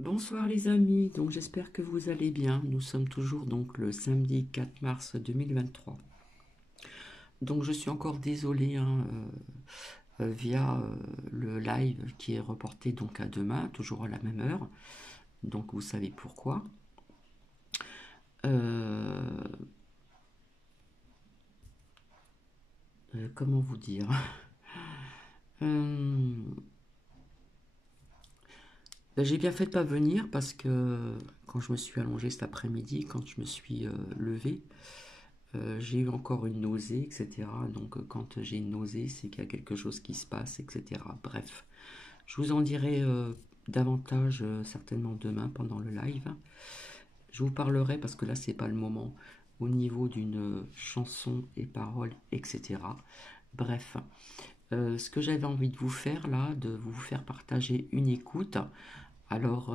Bonsoir les amis, donc j'espère que vous allez bien. Nous sommes toujours donc le samedi 4 mars 2023. Donc je suis encore désolé via le live qui est reporté donc à demain, toujours à la même heure. Donc vous savez pourquoi. Comment vous dire J'ai bien fait de pas venir parce que quand je me suis allongé cet après-midi, quand je me suis levé, j'ai eu encore une nausée, etc. Donc quand j'ai une nausée, c'est qu'il y a quelque chose qui se passe, etc. Bref, je vous en dirai davantage certainement demain pendant le live. Je vous parlerai, parce que là c'est pas le moment, au niveau d'une chanson et paroles, etc. Bref, ce que j'avais envie de vous faire là, de vous faire partager une écoute. Alors,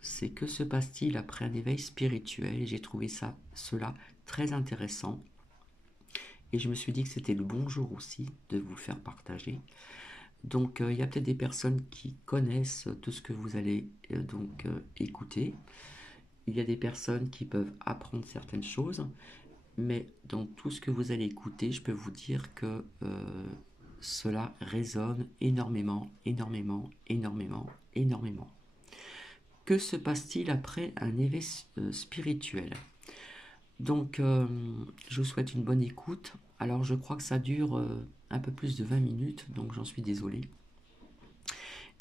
c'est que se passe-t-il après un éveil spirituel? J'ai trouvé cela très intéressant. Et je me suis dit que c'était le bon jour aussi de vous le faire partager. Donc, il y a peut-être des personnes qui connaissent tout ce que vous allez écouter. Il y a des personnes qui peuvent apprendre certaines choses. Mais dans tout ce que vous allez écouter, je peux vous dire que cela résonne énormément, énormément, énormément, énormément. Que se passe-t-il après un éveil spirituel? Donc, je vous souhaite une bonne écoute. Alors, je crois que ça dure un peu plus de 20 minutes, donc j'en suis désolé.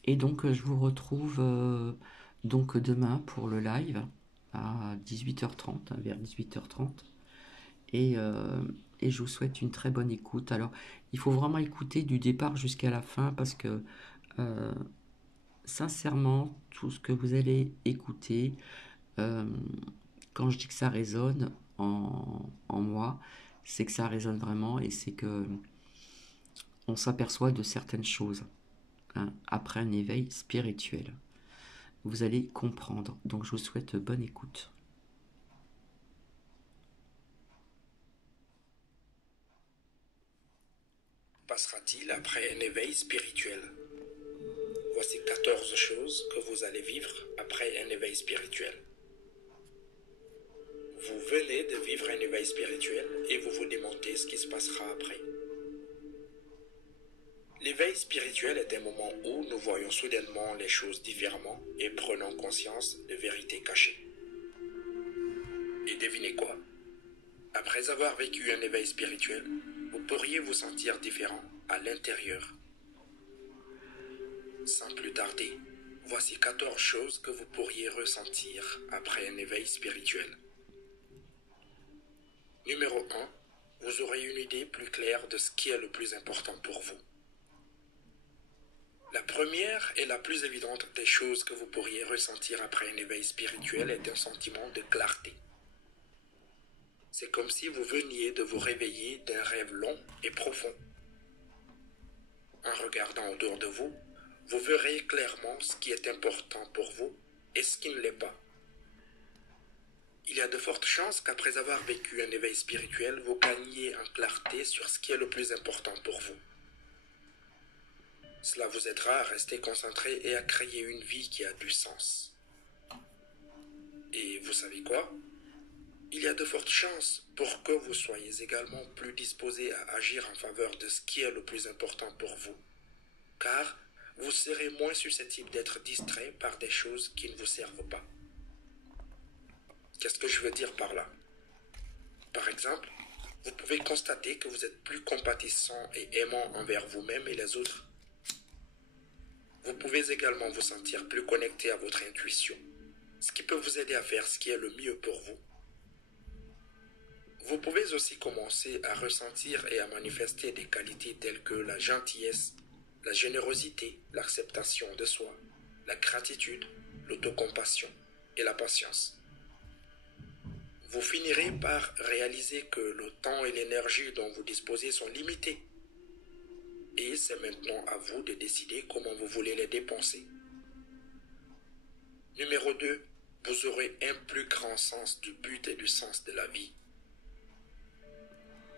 Et donc, je vous retrouve donc demain pour le live à 18h30, vers 18h30. Et je vous souhaite une très bonne écoute. Alors, il faut vraiment écouter du départ jusqu'à la fin parce que, euh, sincèrement, tout ce que vous allez écouter, euh, quand je dis que ça résonne en moi, c'est que ça résonne vraiment et c'est que on s'aperçoit de certaines choses hein, après un éveil spirituel. Vous allez comprendre. Donc je vous souhaite bonne écoute. Passera-t-il après un éveil spirituel? Voici 14 choses que vous allez vivre après un éveil spirituel. Vous venez de vivre un éveil spirituel et vous vous demandez ce qui se passera après. L'éveil spirituel est un moment où nous voyons soudainement les choses différemment et prenons conscience de vérités cachées. Et devinez quoi? Après avoir vécu un éveil spirituel, vous pourriez vous sentir différent à l'intérieur. Sans plus tarder, voici 14 choses que vous pourriez ressentir après un éveil spirituel. Numéro 1. Vous aurez une idée plus claire de ce qui est le plus important pour vous. La première et la plus évidente des choses que vous pourriez ressentir après un éveil spirituel est un sentiment de clarté. C'est comme si vous veniez de vous réveiller d'un rêve long et profond. En regardant autour de vous, vous verrez clairement ce qui est important pour vous et ce qui ne l'est pas. Il y a de fortes chances qu'après avoir vécu un éveil spirituel, vous gagniez en clarté sur ce qui est le plus important pour vous. Cela vous aidera à rester concentré et à créer une vie qui a du sens. Et vous savez quoi? Il y a de fortes chances pour que vous soyez également plus disposé à agir en faveur de ce qui est le plus important pour vous. Car vous serez moins susceptible d'être distrait par des choses qui ne vous servent pas. Qu'est-ce que je veux dire par là? Par exemple, vous pouvez constater que vous êtes plus compatissant et aimant envers vous-même et les autres. Vous pouvez également vous sentir plus connecté à votre intuition, ce qui peut vous aider à faire ce qui est le mieux pour vous. Vous pouvez aussi commencer à ressentir et à manifester des qualités telles que la gentillesse, la générosité, l'acceptation de soi, la gratitude, l'autocompassion et la patience. Vous finirez par réaliser que le temps et l'énergie dont vous disposez sont limités. Et c'est maintenant à vous de décider comment vous voulez les dépenser. Numéro 2. Vous aurez un plus grand sens du but et du sens de la vie.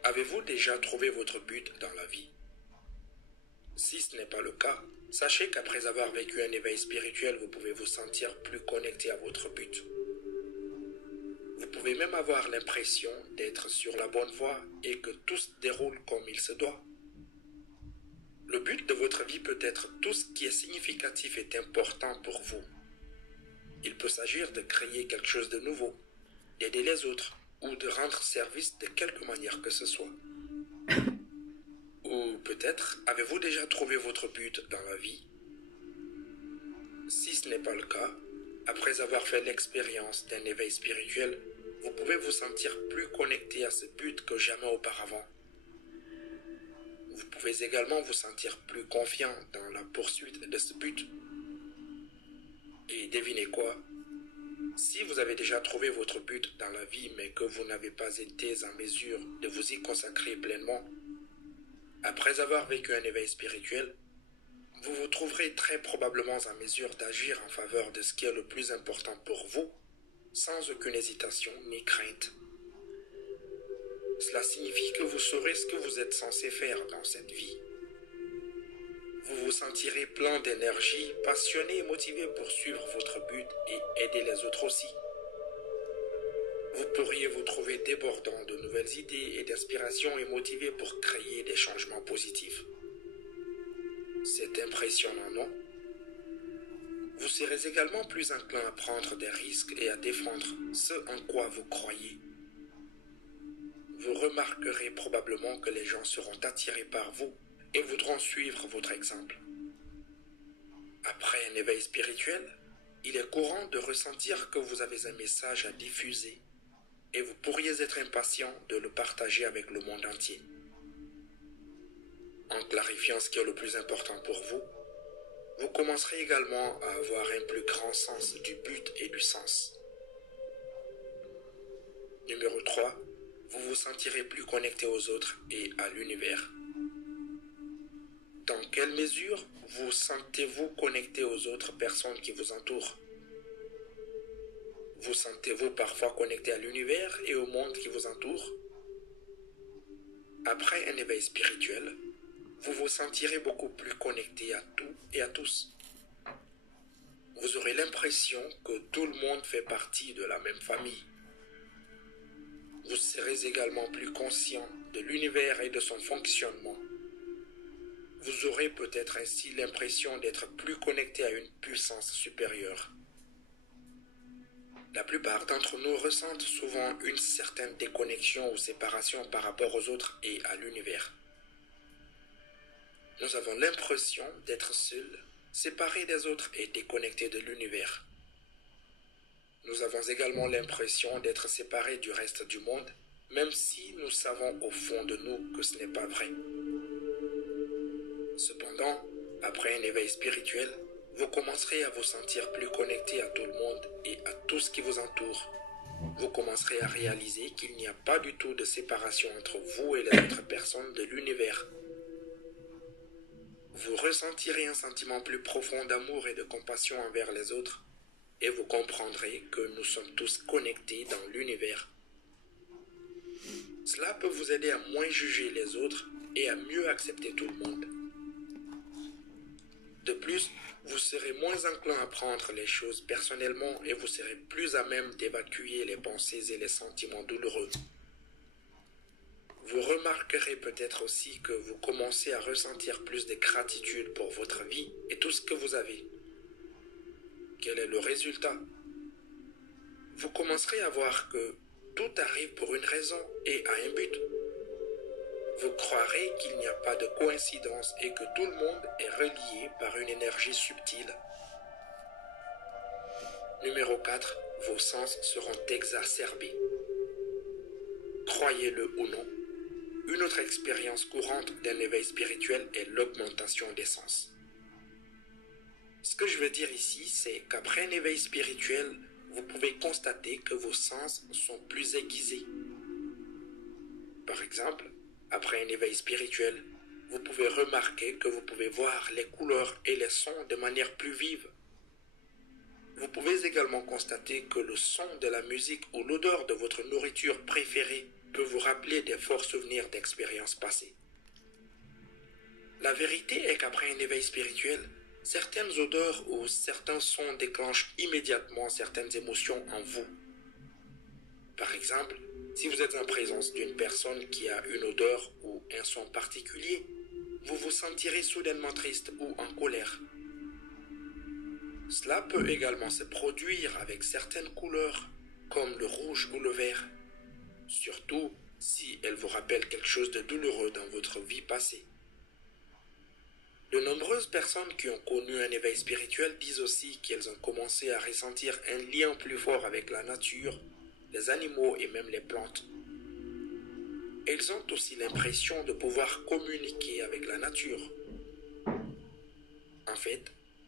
Avez-vous déjà trouvé votre but dans la vie? Si ce n'est pas le cas, Sachez qu'après avoir vécu un éveil spirituel, vous pouvez vous sentir plus connecté à votre but. Vous pouvez même avoir l'impression d'être sur la bonne voie et que tout se déroule comme il se doit. Le but de votre vie peut être tout ce qui est significatif et important pour vous. Il peut s'agir de créer quelque chose de nouveau, d'aider les autres ou de rendre service de quelque manière que ce soit. Ou peut-être avez-vous déjà trouvé votre but dans la vie? Si ce n'est pas le cas, après avoir fait l'expérience d'un éveil spirituel, vous pouvez vous sentir plus connecté à ce but que jamais auparavant. Vous pouvez également vous sentir plus confiant dans la poursuite de ce but. Et devinez quoi? Si vous avez déjà trouvé votre but dans la vie mais que vous n'avez pas été en mesure de vous y consacrer pleinement, après avoir vécu un éveil spirituel, vous vous trouverez très probablement en mesure d'agir en faveur de ce qui est le plus important pour vous, sans aucune hésitation ni crainte. Cela signifie que vous saurez ce que vous êtes censé faire dans cette vie. Vous vous sentirez plein d'énergie, passionné et motivé pour suivre votre but et aider les autres aussi. Vous pourriez vous trouver débordant de nouvelles idées et d'inspiration et motivé pour créer des changements positifs. C'est impressionnant, non? Vous serez également plus enclin à prendre des risques et à défendre ce en quoi vous croyez. Vous remarquerez probablement que les gens seront attirés par vous et voudront suivre votre exemple. Après un éveil spirituel, il est courant de ressentir que vous avez un message à diffuser et vous pourriez être impatient de le partager avec le monde entier. En clarifiant ce qui est le plus important pour vous, vous commencerez également à avoir un plus grand sens du but et du sens. Numéro 3, vous vous sentirez plus connecté aux autres et à l'univers. Dans quelle mesure vous sentez-vous connecté aux autres personnes qui vous entourent? Vous sentez-vous parfois connecté à l'univers et au monde qui vous entoure? Après un éveil spirituel, vous vous sentirez beaucoup plus connecté à tout et à tous. Vous aurez l'impression que tout le monde fait partie de la même famille. Vous serez également plus conscient de l'univers et de son fonctionnement. Vous aurez peut-être ainsi l'impression d'être plus connecté à une puissance supérieure. La plupart d'entre nous ressentent souvent une certaine déconnexion ou séparation par rapport aux autres et à l'univers. Nous avons l'impression d'être seuls, séparés des autres et déconnectés de l'univers. Nous avons également l'impression d'être séparés du reste du monde, même si nous savons au fond de nous que ce n'est pas vrai. Cependant, après un éveil spirituel, vous commencerez à vous sentir plus connecté à tout le monde et à tout ce qui vous entoure. Vous commencerez à réaliser qu'il n'y a pas du tout de séparation entre vous et les autres personnes de l'univers. Vous ressentirez un sentiment plus profond d'amour et de compassion envers les autres et vous comprendrez que nous sommes tous connectés dans l'univers. Cela peut vous aider à moins juger les autres et à mieux accepter tout le monde. De plus, vous serez moins enclin à prendre les choses personnellement et vous serez plus à même d'évacuer les pensées et les sentiments douloureux. Vous remarquerez peut-être aussi que vous commencez à ressentir plus de gratitude pour votre vie et tout ce que vous avez. Quel est le résultat? Vous commencerez à voir que tout arrive pour une raison et à un but. Vous croirez qu'il n'y a pas de coïncidence et que tout le monde est relié par une énergie subtile. Numéro 4, vos sens seront exacerbés. Croyez-le ou non, une autre expérience courante d'un éveil spirituel est l'augmentation des sens. Ce que je veux dire ici, c'est qu'après un éveil spirituel, vous pouvez constater que vos sens sont plus aiguisés. Par exemple, après un éveil spirituel, vous pouvez remarquer que vous pouvez voir les couleurs et les sons de manière plus vive. Vous pouvez également constater que le son de la musique ou l'odeur de votre nourriture préférée peut vous rappeler des forts souvenirs d'expériences passées. La vérité est qu'après un éveil spirituel, Certaines odeurs ou certains sons déclenchent immédiatement certaines émotions en vous. Par exemple, si vous êtes en présence d'une personne qui a une odeur ou un son particulier, vous vous sentirez soudainement triste ou en colère. Cela peut également se produire avec certaines couleurs, comme le rouge ou le vert, surtout si elles vous rappellent quelque chose de douloureux dans votre vie passée. De nombreuses personnes qui ont connu un éveil spirituel disent aussi qu'elles ont commencé à ressentir un lien plus fort avec la nature, les animaux et même les plantes. Elles ont aussi l'impression de pouvoir communiquer avec la nature. En fait,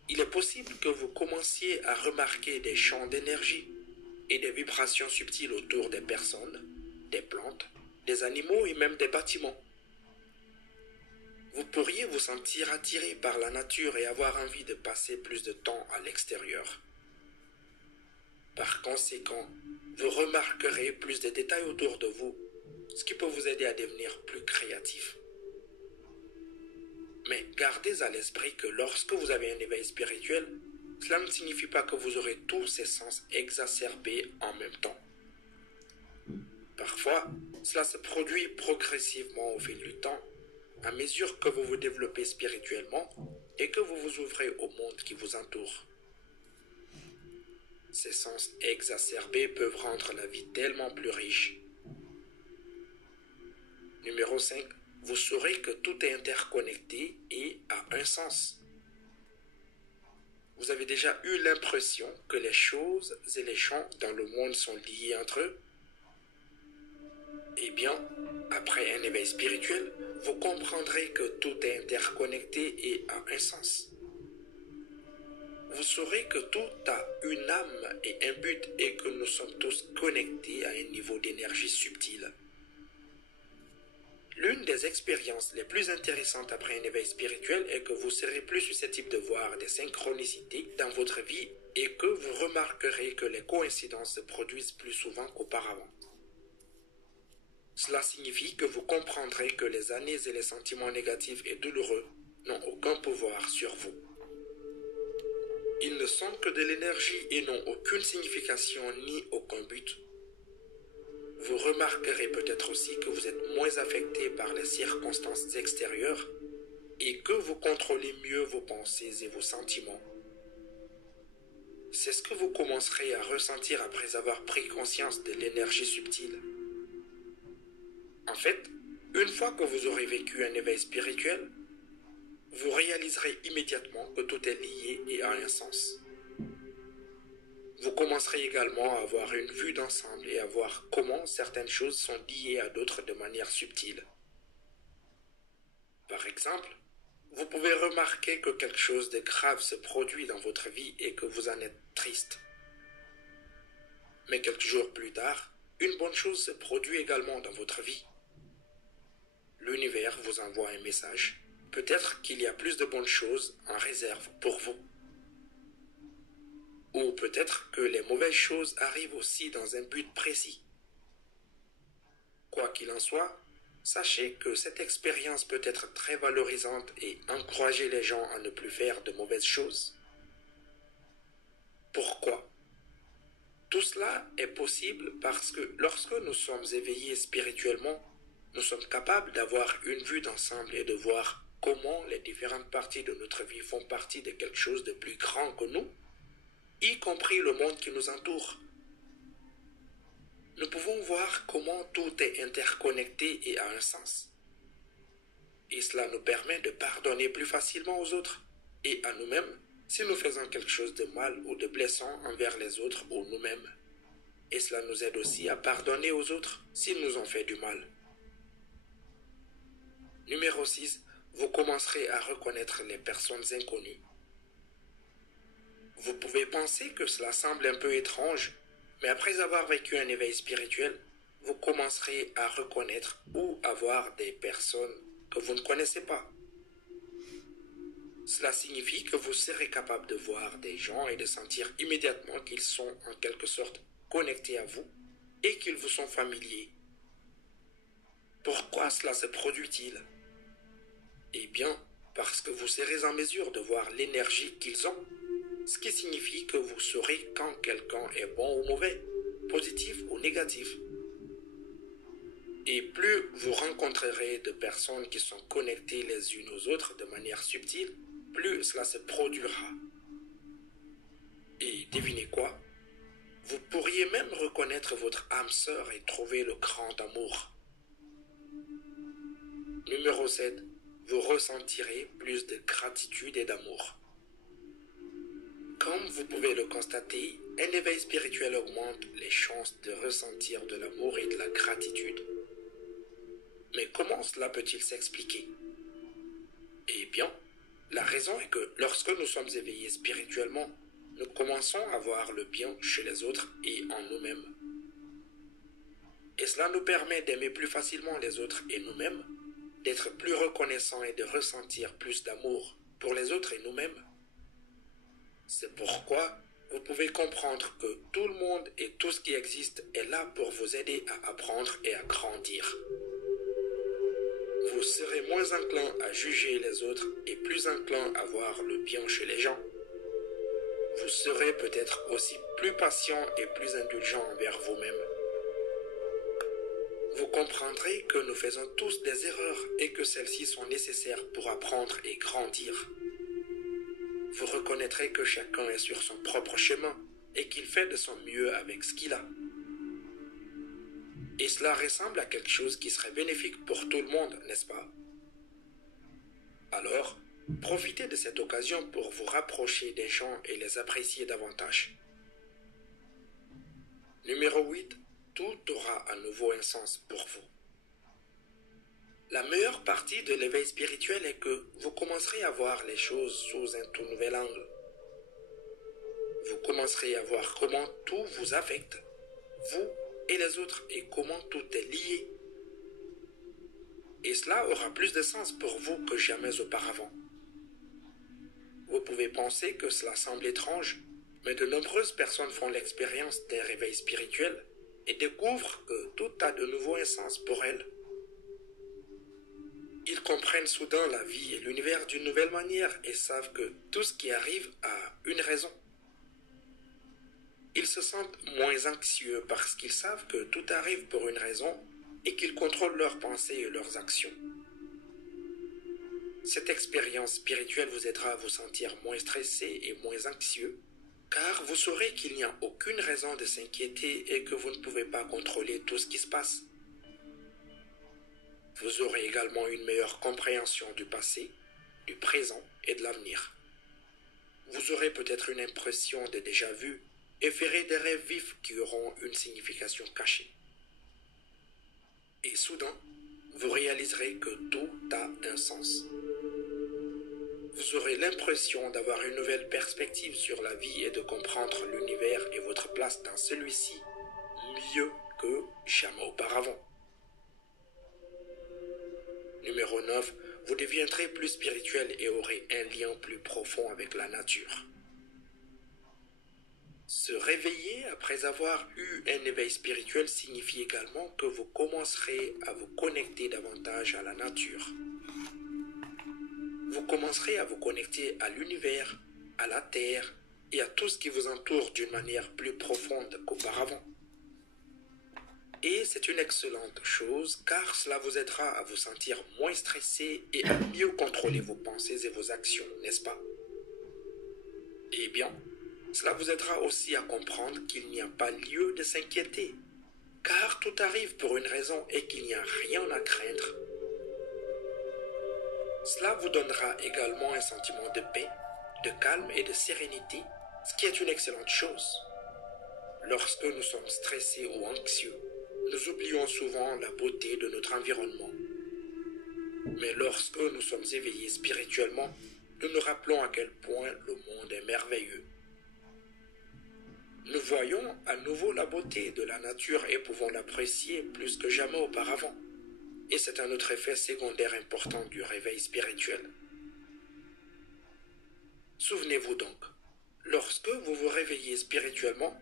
il est possible que vous commenciez à remarquer des champs d'énergie et des vibrations subtiles autour des personnes, des plantes, des animaux et même des bâtiments. Vous pourriez vous sentir attiré par la nature et avoir envie de passer plus de temps à l'extérieur. Par conséquent, vous remarquerez plus de détails autour de vous, ce qui peut vous aider à devenir plus créatif. Mais gardez à l'esprit que lorsque vous avez un éveil spirituel, cela ne signifie pas que vous aurez tous ces sens exacerbés en même temps. Parfois, cela se produit progressivement au fil du temps, à mesure que vous vous développez spirituellement et que vous vous ouvrez au monde qui vous entoure. Ces sens exacerbés peuvent rendre la vie tellement plus riche. Numéro 5. Vous saurez que tout est interconnecté et a un sens. Vous avez déjà eu l'impression que les choses et les gens dans le monde sont liés entre eux? Eh bien, après un éveil spirituel, vous comprendrez que tout est interconnecté et a un sens. Vous saurez que tout a une âme et un but et que nous sommes tous connectés à un niveau d'énergie subtile. L'une des expériences les plus intéressantes après un éveil spirituel est que vous serez plus susceptible de voir des synchronicités dans votre vie et que vous remarquerez que les coïncidences se produisent plus souvent qu'auparavant. Cela signifie que vous comprendrez que les années et les sentiments négatifs et douloureux n'ont aucun pouvoir sur vous. Ils ne sont que de l'énergie et n'ont aucune signification ni aucun but. Vous remarquerez peut-être aussi que vous êtes moins affecté par les circonstances extérieures et que vous contrôlez mieux vos pensées et vos sentiments. C'est ce que vous commencerez à ressentir après avoir pris conscience de l'énergie subtile. En fait, une fois que vous aurez vécu un éveil spirituel, vous réaliserez immédiatement que tout est lié et a un sens. Vous commencerez également à avoir une vue d'ensemble et à voir comment certaines choses sont liées à d'autres de manière subtile. Par exemple, vous pouvez remarquer que quelque chose de grave se produit dans votre vie et que vous en êtes triste. Mais quelques jours plus tard, une bonne chose se produit également dans votre vie. L'univers vous envoie un message. Peut-être qu'il y a plus de bonnes choses en réserve pour vous. Ou peut-être que les mauvaises choses arrivent aussi dans un but précis. Quoi qu'il en soit, sachez que cette expérience peut être très valorisante et encourager les gens à ne plus faire de mauvaises choses. Pourquoi? Tout cela est possible parce que lorsque nous sommes éveillés spirituellement, nous sommes capables d'avoir une vue d'ensemble et de voir comment les différentes parties de notre vie font partie de quelque chose de plus grand que nous, y compris le monde qui nous entoure. Nous pouvons voir comment tout est interconnecté et a un sens. Et cela nous permet de pardonner plus facilement aux autres et à nous-mêmes si nous faisons quelque chose de mal ou de blessant envers les autres ou nous-mêmes. Et cela nous aide aussi à pardonner aux autres s'ils nous ont fait du mal. Numéro 6. Vous commencerez à reconnaître les personnes inconnues. Vous pouvez penser que cela semble un peu étrange, mais après avoir vécu un éveil spirituel, vous commencerez à reconnaître ou à voir des personnes que vous ne connaissez pas. Cela signifie que vous serez capable de voir des gens et de sentir immédiatement qu'ils sont en quelque sorte connectés à vous et qu'ils vous sont familiers. Pourquoi cela se produit-il? Eh bien, parce que vous serez en mesure de voir l'énergie qu'ils ont, ce qui signifie que vous saurez quand quelqu'un est bon ou mauvais, positif ou négatif. Et plus vous rencontrerez de personnes qui sont connectées les unes aux autres de manière subtile, plus cela se produira. Et devinez quoi? Vous pourriez même reconnaître votre âme sœur et trouver le grand amour. Numéro 7. Vous ressentirez plus de gratitude et d'amour. Comme vous pouvez le constater, un éveil spirituel augmente les chances de ressentir de l'amour et de la gratitude. Mais comment cela peut-il s'expliquer? Eh bien, la raison est que lorsque nous sommes éveillés spirituellement, nous commençons à voir le bien chez les autres et en nous-mêmes. Et cela nous permet d'aimer plus facilement les autres et nous-mêmes, d'être plus reconnaissants et de ressentir plus d'amour pour les autres et nous-mêmes. C'est pourquoi vous pouvez comprendre que tout le monde et tout ce qui existe est là pour vous aider à apprendre et à grandir. Vous serez moins enclin à juger les autres et plus enclin à voir le bien chez les gens. Vous serez peut-être aussi plus patient et plus indulgent envers vous-même. Vous comprendrez que nous faisons tous des erreurs et que celles-ci sont nécessaires pour apprendre et grandir. Vous reconnaîtrez que chacun est sur son propre chemin et qu'il fait de son mieux avec ce qu'il a. Et cela ressemble à quelque chose qui serait bénéfique pour tout le monde, n'est-ce pas? Alors, profitez de cette occasion pour vous rapprocher des gens et les apprécier davantage. Numéro 8. Tout aura à nouveau un sens pour vous. La meilleure partie de l'éveil spirituel est que vous commencerez à voir les choses sous un tout nouvel angle. Vous commencerez à voir comment tout vous affecte, vous et les autres, et comment tout est lié. Et cela aura plus de sens pour vous que jamais auparavant. Vous pouvez penser que cela semble étrange, mais de nombreuses personnes font l'expérience d'un réveil spirituel et découvrent que tout a de nouveau un sens pour elles. Ils comprennent soudain la vie et l'univers d'une nouvelle manière et savent que tout ce qui arrive a une raison. Ils se sentent moins anxieux parce qu'ils savent que tout arrive pour une raison et qu'ils contrôlent leurs pensées et leurs actions. Cette expérience spirituelle vous aidera à vous sentir moins stressé et moins anxieux, car vous saurez qu'il n'y a aucune raison de s'inquiéter et que vous ne pouvez pas contrôler tout ce qui se passe. Vous aurez également une meilleure compréhension du passé, du présent et de l'avenir. Vous aurez peut-être une impression de déjà-vu et ferez des rêves vifs qui auront une signification cachée. Et soudain, vous réaliserez que tout a un sens. Vous aurez l'impression d'avoir une nouvelle perspective sur la vie et de comprendre l'univers et votre place dans celui-ci mieux que jamais auparavant. Numéro 9, vous deviendrez plus spirituel et aurez un lien plus profond avec la nature. Se réveiller après avoir eu un éveil spirituel signifie également que vous commencerez à vous connecter davantage à la nature. Vous commencerez à vous connecter à l'univers, à la terre et à tout ce qui vous entoure d'une manière plus profonde qu'auparavant. Et c'est une excellente chose car cela vous aidera à vous sentir moins stressé et à mieux contrôler vos pensées et vos actions, n'est-ce pas? Eh bien, cela vous aidera aussi à comprendre qu'il n'y a pas lieu de s'inquiéter, car tout arrive pour une raison et qu'il n'y a rien à craindre. Cela vous donnera également un sentiment de paix, de calme et de sérénité, ce qui est une excellente chose. Lorsque nous sommes stressés ou anxieux, nous oublions souvent la beauté de notre environnement. Mais lorsque nous sommes éveillés spirituellement, nous nous rappelons à quel point le monde est merveilleux. Nous voyons à nouveau la beauté de la nature et pouvons l'apprécier plus que jamais auparavant. Et c'est un autre effet secondaire important du réveil spirituel. Souvenez-vous donc, lorsque vous vous réveillez spirituellement,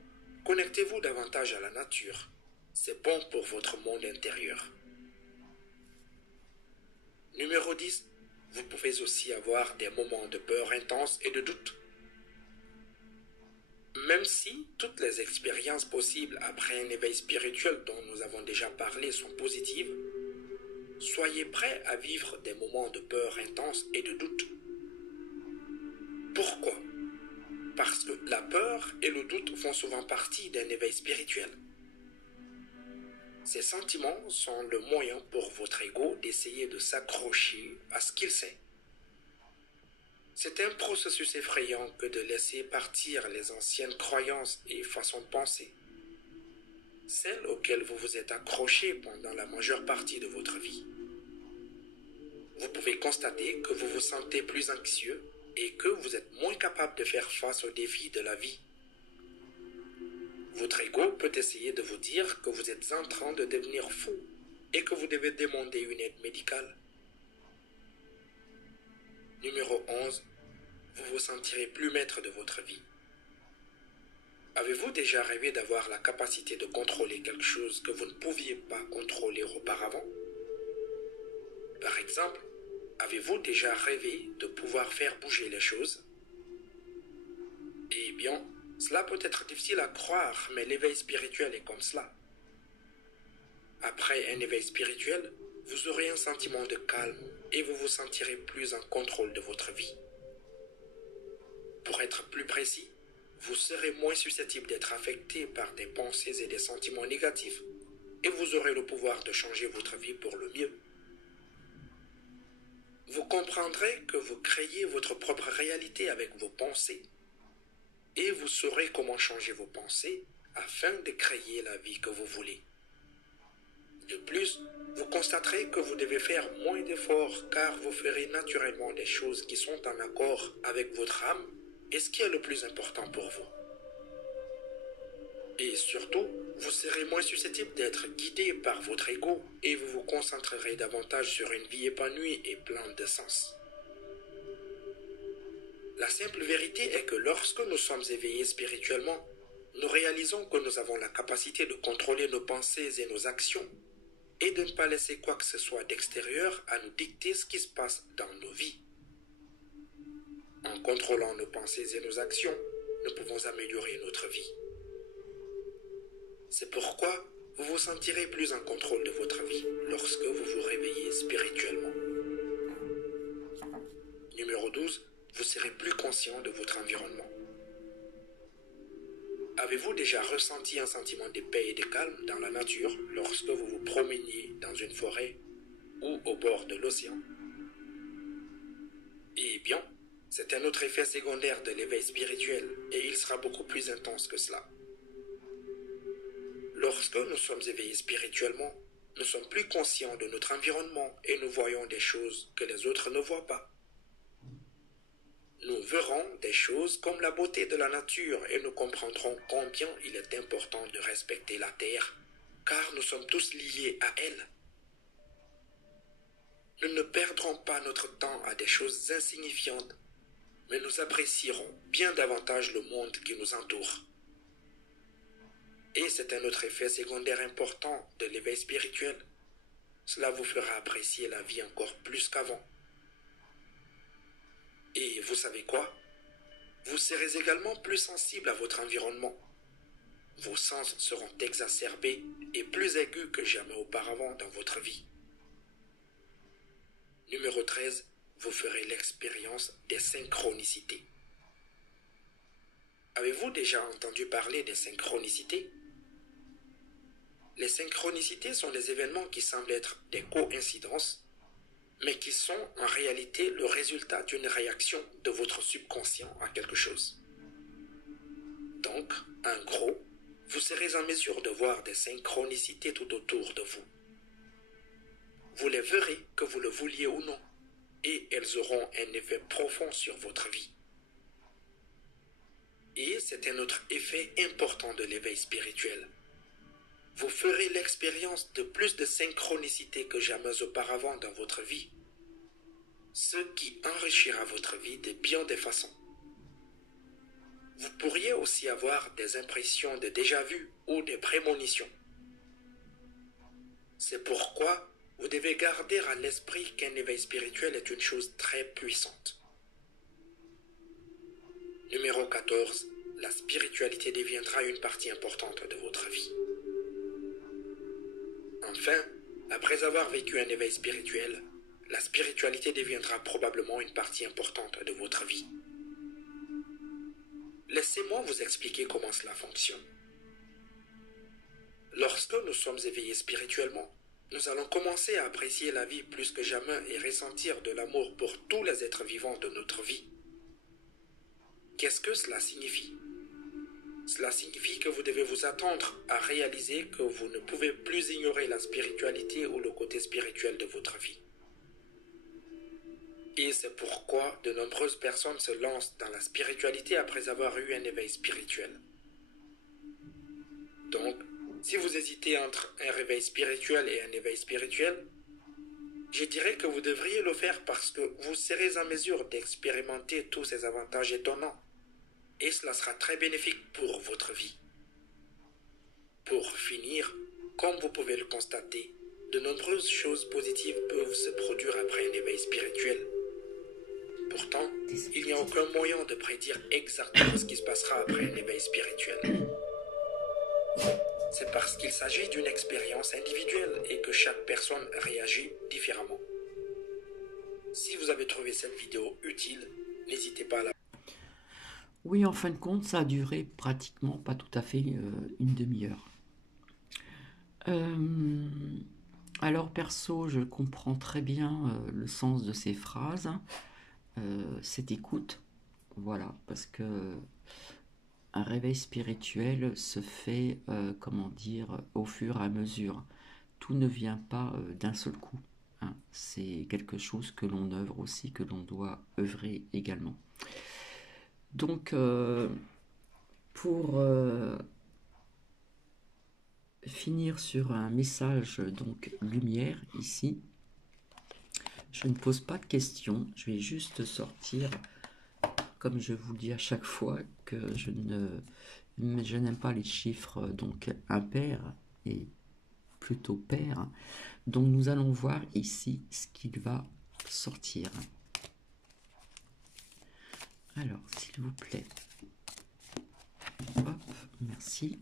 connectez-vous davantage à la nature. C'est bon pour votre monde intérieur. Numéro 10. vous pouvez aussi avoir des moments de peur intense et de doute. Même si toutes les expériences possibles après un éveil spirituel dont nous avons déjà parlé sont positives, soyez prêts à vivre des moments de peur intense et de doute. Pourquoi? Parce que la peur et le doute font souvent partie d'un éveil spirituel. Ces sentiments sont le moyen pour votre ego d'essayer de s'accrocher à ce qu'il sait. C'est un processus effrayant que de laisser partir les anciennes croyances et façons de penser, celles auxquelles vous vous êtes accroché pendant la majeure partie de votre vie. Vous pouvez constater que vous vous sentez plus anxieux et que vous êtes moins capable de faire face aux défis de la vie. Votre ego peut essayer de vous dire que vous êtes en train de devenir fou et que vous devez demander une aide médicale. Numéro 11. Vous vous sentirez plus maître de votre vie. Avez-vous déjà rêvé d'avoir la capacité de contrôler quelque chose que vous ne pouviez pas contrôler auparavant? Par exemple, avez-vous déjà rêvé de pouvoir faire bouger les choses? Eh bien, cela peut être difficile à croire, mais l'éveil spirituel est comme cela. Après un éveil spirituel, vous aurez un sentiment de calme et vous vous sentirez plus en contrôle de votre vie. Pour être plus précis, vous serez moins susceptible d'être affecté par des pensées et des sentiments négatifs et vous aurez le pouvoir de changer votre vie pour le mieux. Vous comprendrez que vous créez votre propre réalité avec vos pensées et vous saurez comment changer vos pensées afin de créer la vie que vous voulez. De plus, vous constaterez que vous devez faire moins d'efforts car vous ferez naturellement des choses qui sont en accord avec votre âme et ce qui est le plus important pour vous. Et surtout, vous serez moins susceptible d'être guidé par votre ego et vous vous concentrerez davantage sur une vie épanouie et pleine de sens. La simple vérité est que lorsque nous sommes éveillés spirituellement, nous réalisons que nous avons la capacité de contrôler nos pensées et nos actions et de ne pas laisser quoi que ce soit d'extérieur à nous dicter ce qui se passe dans nos vies. En contrôlant nos pensées et nos actions, nous pouvons améliorer notre vie. C'est pourquoi vous vous sentirez plus en contrôle de votre vie lorsque vous vous réveillez spirituellement. Numéro 12. Vous serez plus conscient de votre environnement. Avez-vous déjà ressenti un sentiment de paix et de calme dans la nature lorsque vous vous promeniez dans une forêt ou au bord de l'océan? Eh bien, c'est un autre effet secondaire de l'éveil spirituel et il sera beaucoup plus intense que cela. Lorsque nous sommes éveillés spirituellement, nous sommes plus conscients de notre environnement et nous voyons des choses que les autres ne voient pas. Nous verrons des choses comme la beauté de la nature et nous comprendrons combien il est important de respecter la terre, car nous sommes tous liés à elle. Nous ne perdrons pas notre temps à des choses insignifiantes, mais nous apprécierons bien davantage le monde qui nous entoure. Et c'est un autre effet secondaire important de l'éveil spirituel. Cela vous fera apprécier la vie encore plus qu'avant. Et vous savez quoi? Vous serez également plus sensible à votre environnement. Vos sens seront exacerbés et plus aigus que jamais auparavant dans votre vie. Numéro 13. Vous ferez l'expérience des synchronicités. Avez-vous déjà entendu parler des synchronicités? Les synchronicités sont des événements qui semblent être des coïncidences, mais qui sont en réalité le résultat d'une réaction de votre subconscient à quelque chose. Donc, en gros, vous serez en mesure de voir des synchronicités tout autour de vous. Vous les verrez que vous le vouliez ou non, et elles auront un effet profond sur votre vie. Et c'est un autre effet important de l'éveil spirituel. Vous ferez l'expérience de plus de synchronicité que jamais auparavant dans votre vie, ce qui enrichira votre vie de bien des façons. Vous pourriez aussi avoir des impressions de déjà-vu ou des prémonitions. C'est pourquoi Vous devez garder à l'esprit qu'un éveil spirituel est une chose très puissante. Numéro 14. La spiritualité deviendra une partie importante de votre vie. Enfin, après avoir vécu un éveil spirituel, la spiritualité deviendra probablement une partie importante de votre vie. Laissez-moi vous expliquer comment cela fonctionne. Lorsque nous sommes éveillés spirituellement, nous allons commencer à apprécier la vie plus que jamais et ressentir de l'amour pour tous les êtres vivants de notre vie. Qu'est-ce que cela signifie? Cela signifie que vous devez vous attendre à réaliser que vous ne pouvez plus ignorer la spiritualité ou le côté spirituel de votre vie. Et c'est pourquoi de nombreuses personnes se lancent dans la spiritualité après avoir eu un éveil spirituel. Donc, si vous hésitez entre un réveil spirituel et un éveil spirituel, je dirais que vous devriez le faire parce que vous serez en mesure d'expérimenter tous ces avantages étonnants. Et cela sera très bénéfique pour votre vie. Pour finir, comme vous pouvez le constater, de nombreuses choses positives peuvent se produire après un éveil spirituel. Pourtant, il n'y a aucun moyen de prédire exactement ce qui se passera après un éveil spirituel. C'est parce qu'il s'agit d'une expérience individuelle et que chaque personne réagit différemment. Si vous avez trouvé cette vidéo utile, n'hésitez pas à la... Oui, en fin de compte, ça a duré pratiquement pas tout à fait une demi-heure. Alors perso, je comprends très bien le sens de ces phrases, cette écoute, voilà, parce que un réveil spirituel se fait, comment dire, au fur et à mesure. Tout ne vient pas d'un seul coup, hein. C'est quelque chose que l'on œuvre aussi, que l'on doit œuvrer également. Donc, pour finir sur un message donc lumière ici, je ne pose pas de questions, je vais juste sortir, comme je vous dis à chaque fois, que je n'aime pas les chiffres donc impairs et plutôt pairs. Donc nous allons voir ici ce qu'il va sortir. Alors, s'il vous plaît. Hop, merci.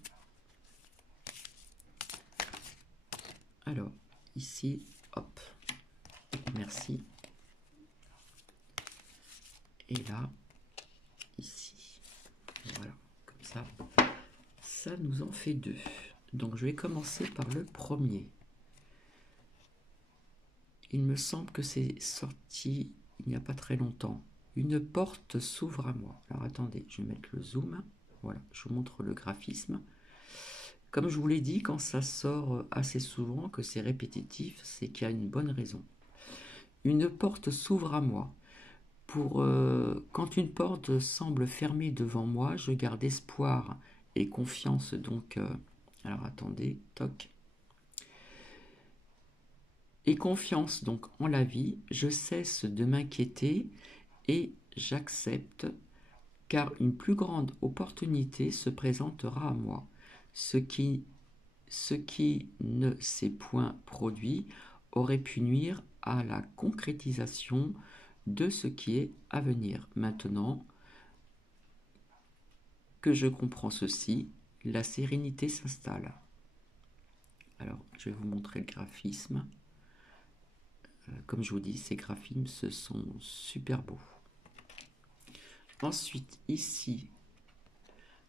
Alors, ici, hop, merci. Et là, ici. Voilà, comme ça. Ça nous en fait deux. Donc, je vais commencer par le premier. Il me semble que c'est sorti il n'y a pas très longtemps. Une porte s'ouvre à moi. Alors, attendez, je vais mettre le zoom. Voilà, je vous montre le graphisme. Comme je vous l'ai dit, quand ça sort assez souvent, que c'est répétitif, c'est qu'il y a une bonne raison. Une porte s'ouvre à moi. Quand une porte semble fermée devant moi, je garde espoir et confiance. Donc, alors attendez, toc. Et confiance donc en la vie, je cesse de m'inquiéter et j'accepte, car une plus grande opportunité se présentera à moi. Ce qui ne s'est point produit aurait pu nuire à la concrétisation de ce qui est à venir. Maintenant que je comprends ceci, la sérénité s'installe. Alors, je vais vous montrer le graphisme. Comme je vous dis, ces graphismes sont super beaux. Ensuite, ici,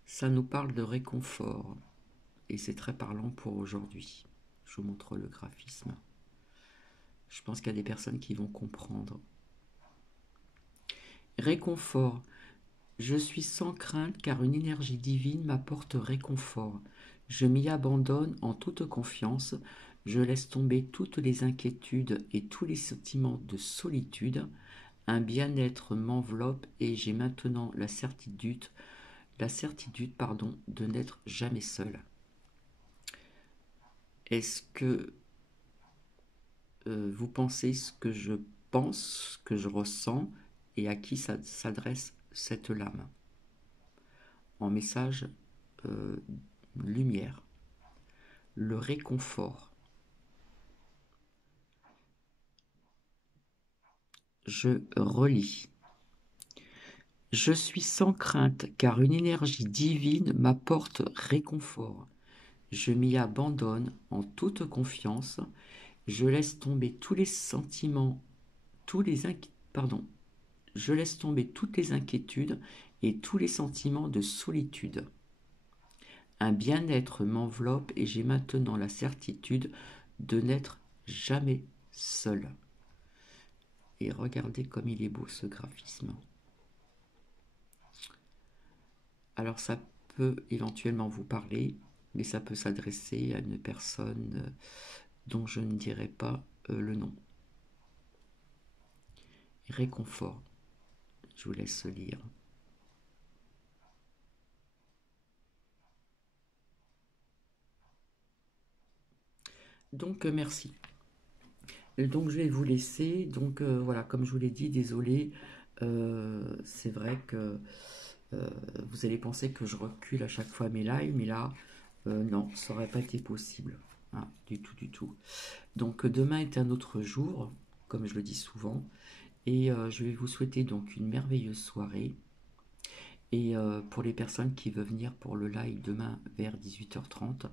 ça nous parle de réconfort. Et c'est très parlant pour aujourd'hui. Je vous montre le graphisme. Je pense qu'il y a des personnes qui vont comprendre. Réconfort. Je suis sans crainte car une énergie divine m'apporte réconfort. Je m'y abandonne en toute confiance. Je laisse tomber toutes les inquiétudes et tous les sentiments de solitude. Un bien-être m'enveloppe et j'ai maintenant la certitude de n'être jamais seul. Est-ce que vous pensez ce que je pense, ce que je ressens et à qui s'adresse cette lame? En message lumière. Le réconfort. je relis. Je suis sans crainte, car une énergie divine m'apporte réconfort. Je m'y abandonne en toute confiance. Je laisse tomber tous les sentiments, je laisse tomber toutes les inquiétudes et tous les sentiments de solitude. Un bien-être m'enveloppe et j'ai maintenant la certitude de n'être jamais seul. Et regardez comme il est beau ce graphisme. Alors ça peut éventuellement vous parler, mais ça peut s'adresser à une personne dont je ne dirai pas le nom. Réconfort. Je vous laisse lire. Donc merci. Donc je vais vous laisser. Donc voilà, comme je vous l'ai dit, désolé. C'est vrai que vous allez penser que je recule à chaque fois mes lives, mais là, non, ça n'aurait pas été possible. Hein, du tout, du tout. Donc demain est un autre jour, comme je le dis souvent. Et je vais vous souhaiter donc une merveilleuse soirée. Et pour les personnes qui veulent venir pour le live demain vers 18h30,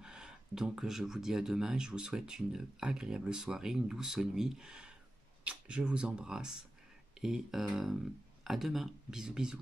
donc je vous dis à demain, je vous souhaite une agréable soirée, une douce nuit. Je vous embrasse et à demain. Bisous bisous.